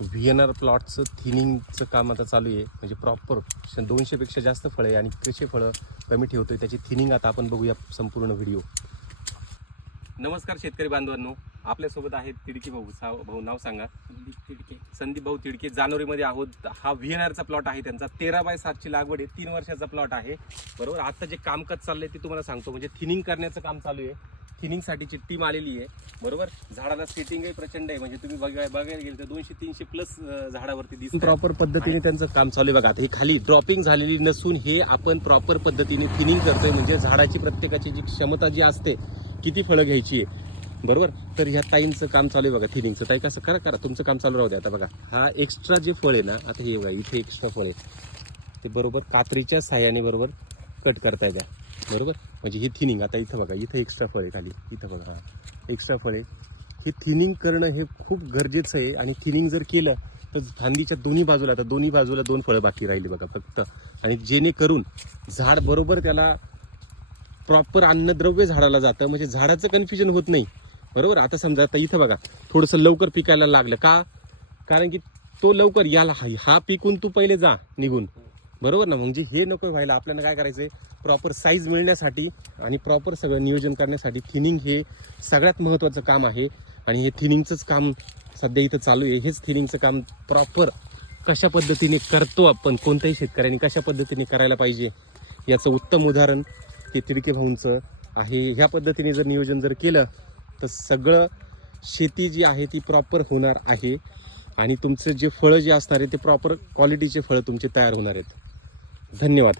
VNR प्लॉटचं थिनिंगचं काम आता चालू आहे. म्हणजे प्रॉपर 200पेक्षा जास्त फळं आहे आणि कसे फळं कमी ठेवतोय त्याची थिनिंग आता आपण बघूया संपूर्ण व्हिडिओ. नमस्कार शेतकरी बांधवांनो, आपल्यासोबत आहेत तिडके भाऊ. भाऊ नाव सांगा. संदीप भाऊ तिडके. जानेवारीमध्ये आहोत. हा VNRचा प्लॉट आहे त्यांचा. 13x7 लागवड आहे. 3 वर्षाचा प्लॉट आहे. बरोबर. आता जे कामकाज चाललंय ते तुम्हाला सांगतो. म्हणजे थिनिंग करण्याचं काम चालू आहे. थिनिंगसाठीची टीम आलेली आहे. बरोबर. झाडाला सेटिंगही प्रचंड आहे. म्हणजे तुम्ही बघायला गेलं तर 200-300 प्लस झाडावरती दिसतं. प्रॉपर पद्धतीने त्यांचं काम चालू आहे. बघा आता हे खाली ड्रॉपिंग झालेली नसून हे आपण प्रॉपर पद्धतीने थिनिंग करतोय. म्हणजे झाडाची प्रत्येकाची जी क्षमता जी असते किती फळं घ्यायची आहे. बरोबर. तर ह्या ताईंचं काम चालू आहे बघा थिनिंगचं. ताई कसं करा तुमचं काम चालू राहू द्या. आता बघा हा एक्स्ट्रा जे फळ आहे ना, आता हे बघा इथे एक्स्ट्रा फळ आहे ते बरोबर कात्रीच्या साह्याने बरोबर कट करताय द्या. बरोबर. म्हणजे ही थिनिंग आता इथं बघा इथं एक्स्ट्रा फळ आहे खाली इथं बघा हा एक्स्ट्रा फळ आहे. हे थिनिंग करणं हे खूप गरजेचं आहे. आणि थिनिंग जर केलं तर फांदीच्या दोन्ही बाजूला आता दोन्ही बाजूला 2 फळं बाकी राहिली बघा फक्त. आणि जेणेकरून झाड बरोबर त्याला प्रॉपर अन्नद्रव्य झाडाला जातं. म्हणजे झाडाचं कन्फ्युजन होत नाही. बरोबर. आता समजा आता इथं बघा थोडंसं लवकर पिकायला लागलं का, कारण की तो लवकर याला हा पिकून तू पहिले जा निघून. बरोबर ना. म्हणजे हे नको व्हायला. आपल्याला काय करायचंय प्रॉपर साईज मिळण्यासाठी आणि प्रॉपर सगळं नियोजन करण्यासाठी थिनिंग हे सगळ्यात महत्त्वाचं काम आहे. आणि हे थिनिंगचंच काम सध्या इथं चालू आहे. हेच थिनिंगचं काम प्रॉपर कशा पद्धतीने करतो आपण, कोणत्याही शेतकऱ्यांनी कशा पद्धतीने करायला पाहिजे याचं उत्तम उदाहरण ते तिडके भाऊंचं आहे. ह्या पद्धतीने जर नियोजन जर केलं तर सगळं शेती जी आहे ती प्रॉपर होणार आहे. आणि तुमचं जे फळं जे असणार आहे ते प्रॉपर क्वालिटीचे फळं तुमचे तयार होणार आहेत. धन्यवाद.